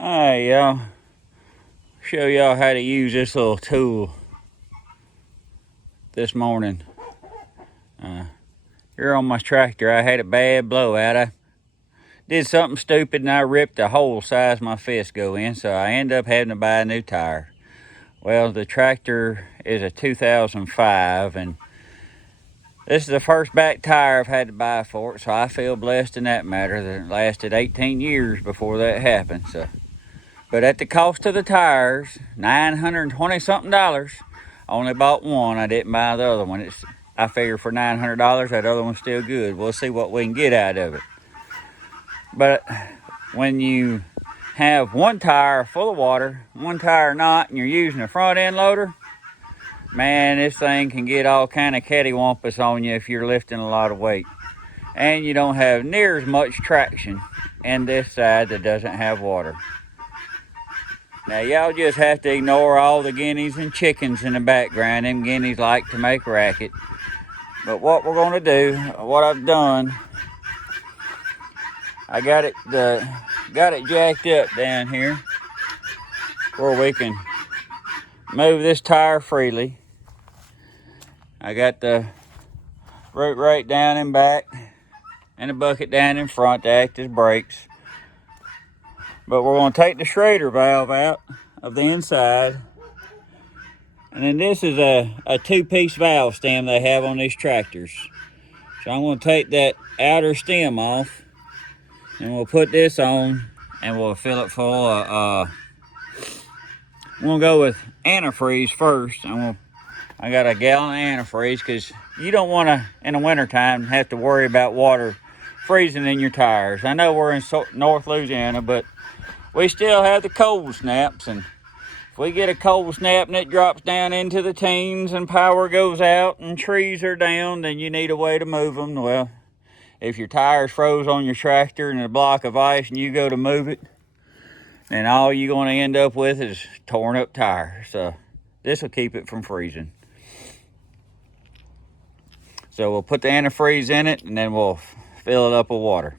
Alright, y'all. Show y'all how to use this little tool this morning. Here on my tractor, I had a bad blowout. I did something stupid and I ripped a hole size my fist go in, so I ended up having to buy a new tire. Well, the tractor is a 2005, and this is the first back tire I've had to buy for it, so I feel blessed in that matter that it lasted 18 years before that happened. But at the cost of the tires, $920 something, I only bought one. I didn't buy the other one. I figure for $900, that other one's still good. We'll see what we can get out of it. But when you have one tire full of water, one tire not, and you're using a front end loader, man, this thing can get all kind of cattywampus on you if you're lifting a lot of weight. And you don't have near as much traction in this side that doesn't have water. Now, y'all just have to ignore all the guineas and chickens in the background. Them guineas like to make racket. But what we're going to do, what I've done, I got it jacked up down here where we can move this tire freely. I got the root right down in back and the bucket down in front to act as brakes. But we're going to take the Schrader valve out of the inside. And then this is a two-piece valve stem they have on these tractors. So I'm going to take that outer stem off, and we'll put this on, and we'll fill it full of, we'll go with antifreeze first. I got a gallon of antifreeze because you don't want to, in the wintertime, have to worry about water freezing in your tires. I know we're in North Louisiana, but we still have the cold snaps, and if we get a cold snap and it drops down into the teens and power goes out and trees are down, then you need a way to move them. Well, if your tires froze on your tractor and a block of ice and you go to move it, then all you're going to end up with is torn up tires. So this will keep it from freezing. So we'll put the antifreeze in it and then we'll fill it up with water.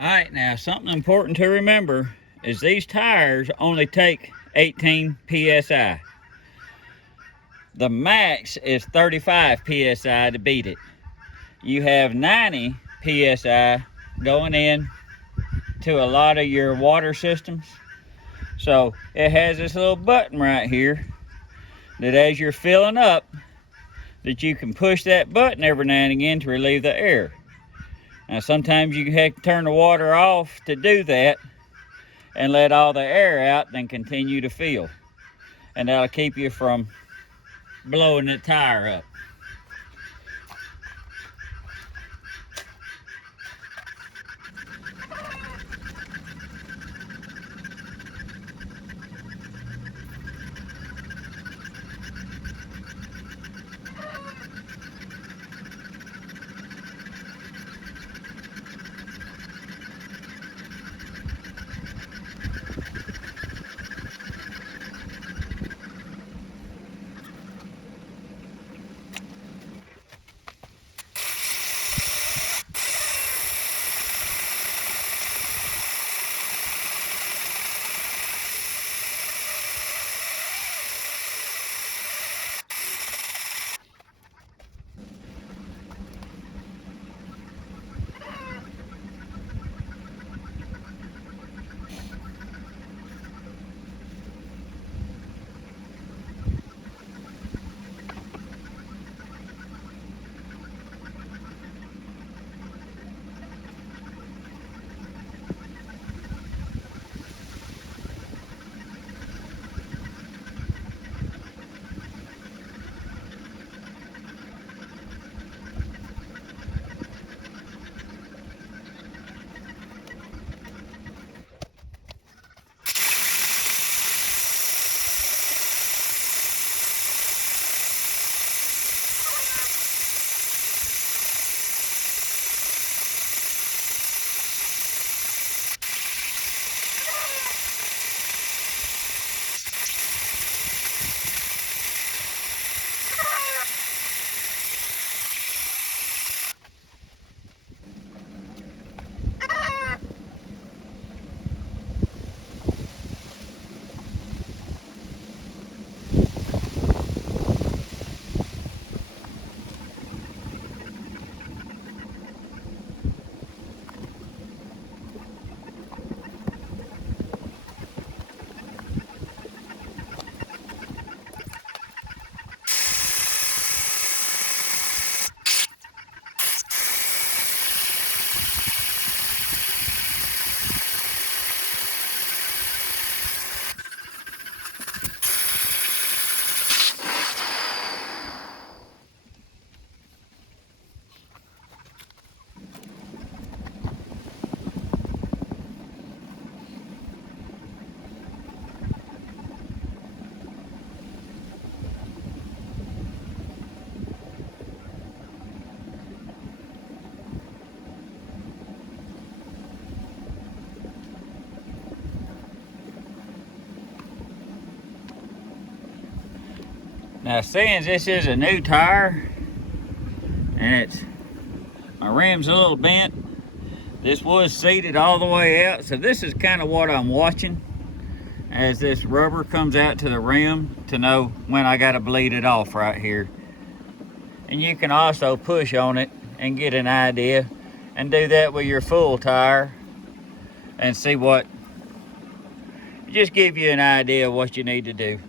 All right, now something important to remember is these tires only take 18 psi. The max is 35 psi to beat it. You have 90 psi going in to a lot of your water systems. So it has this little button right here that as you're filling up, that you can push that button every now and again to relieve the air. Now sometimes you have to turn the water off to do that and let all the air out, then continue to fill. And that'll keep you from blowing the tire up. Now, since this is a new tire and my rim's a little bent, this was seated all the way out, so this is kind of what I'm watching as this rubber comes out to the rim to know when I got to bleed it off right here. And you can also push on it and get an idea and do that with your full tire and see what, just give you an idea of what you need to do.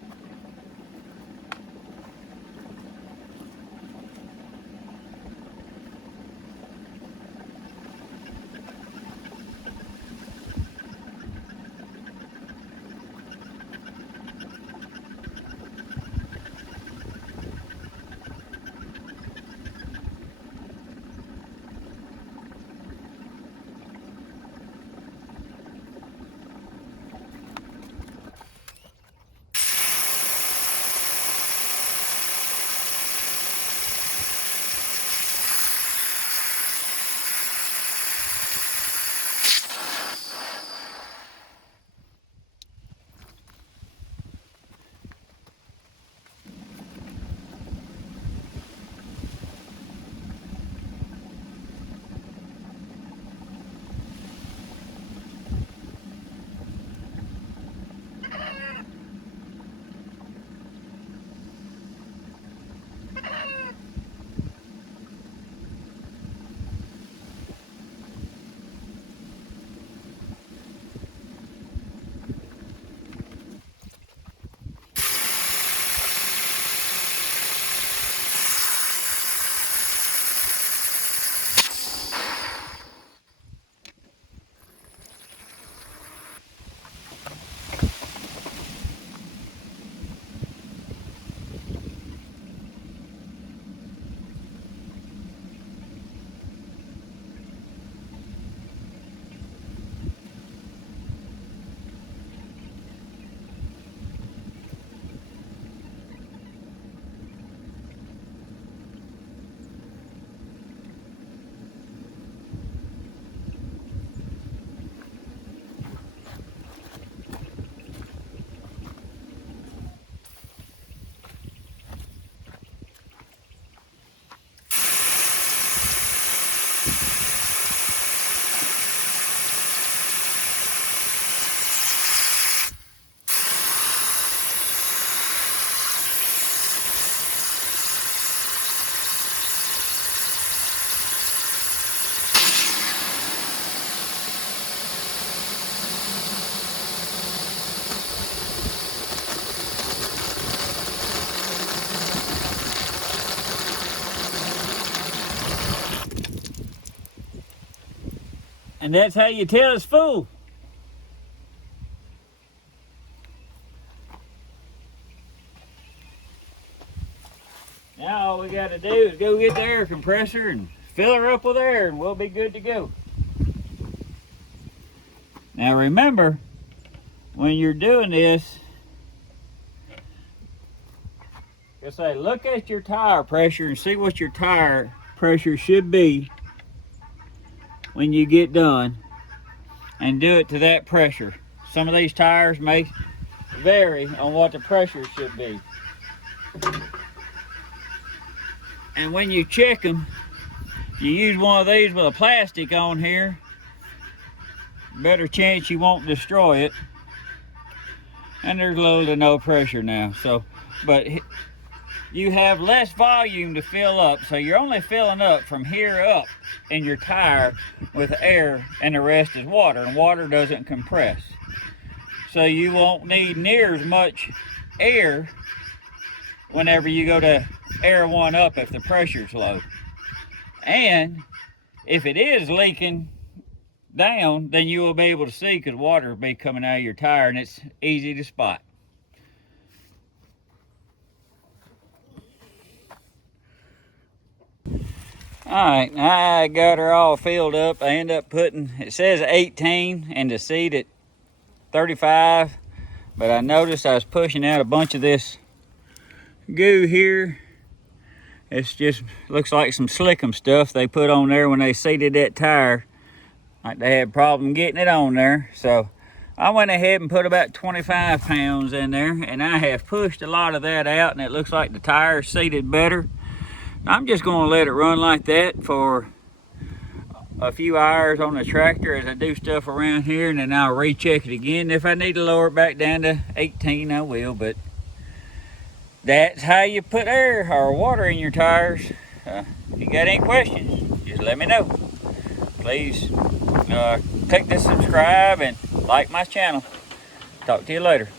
And that's how you tell it's full. Now all we got to do is go get the air compressor and fill her up with air, and we'll be good to go. Now remember, when you're doing this, just say, look at your tire pressure and see what your tire pressure should be when you get done, and do it to that pressure. Some of these tires may vary on what the pressure should be. And when you check them, you use one of these with a plastic on here, better chance you won't destroy it. And there's little to no pressure now, so, but you have less volume to fill up, so you're only filling up from here up in your tire with air, and the rest is water, and water doesn't compress. So you won't need near as much air whenever you go to air one up if the pressure's low. And if it is leaking down, then you will be able to see, because water will be coming out of your tire, and it's easy to spot. Alright, I got her all filled up. I end up putting, it says 18 and the seat at 35, but I noticed I was pushing out a bunch of this goo here. It's just looks like some slickum stuff they put on there when they seated that tire. Like they had a problem getting it on there. So I went ahead and put about 25 pounds in there, and I have pushed a lot of that out, and it looks like the tire's seated better. I'm just going to let it run like that for a few hours on the tractor as I do stuff around here, and then I'll recheck it again. If I need to lower it back down to 18, I will, but that's how you put air or water in your tires. If you got any questions, just let me know. Please click the subscribe and like my channel. Talk to you later.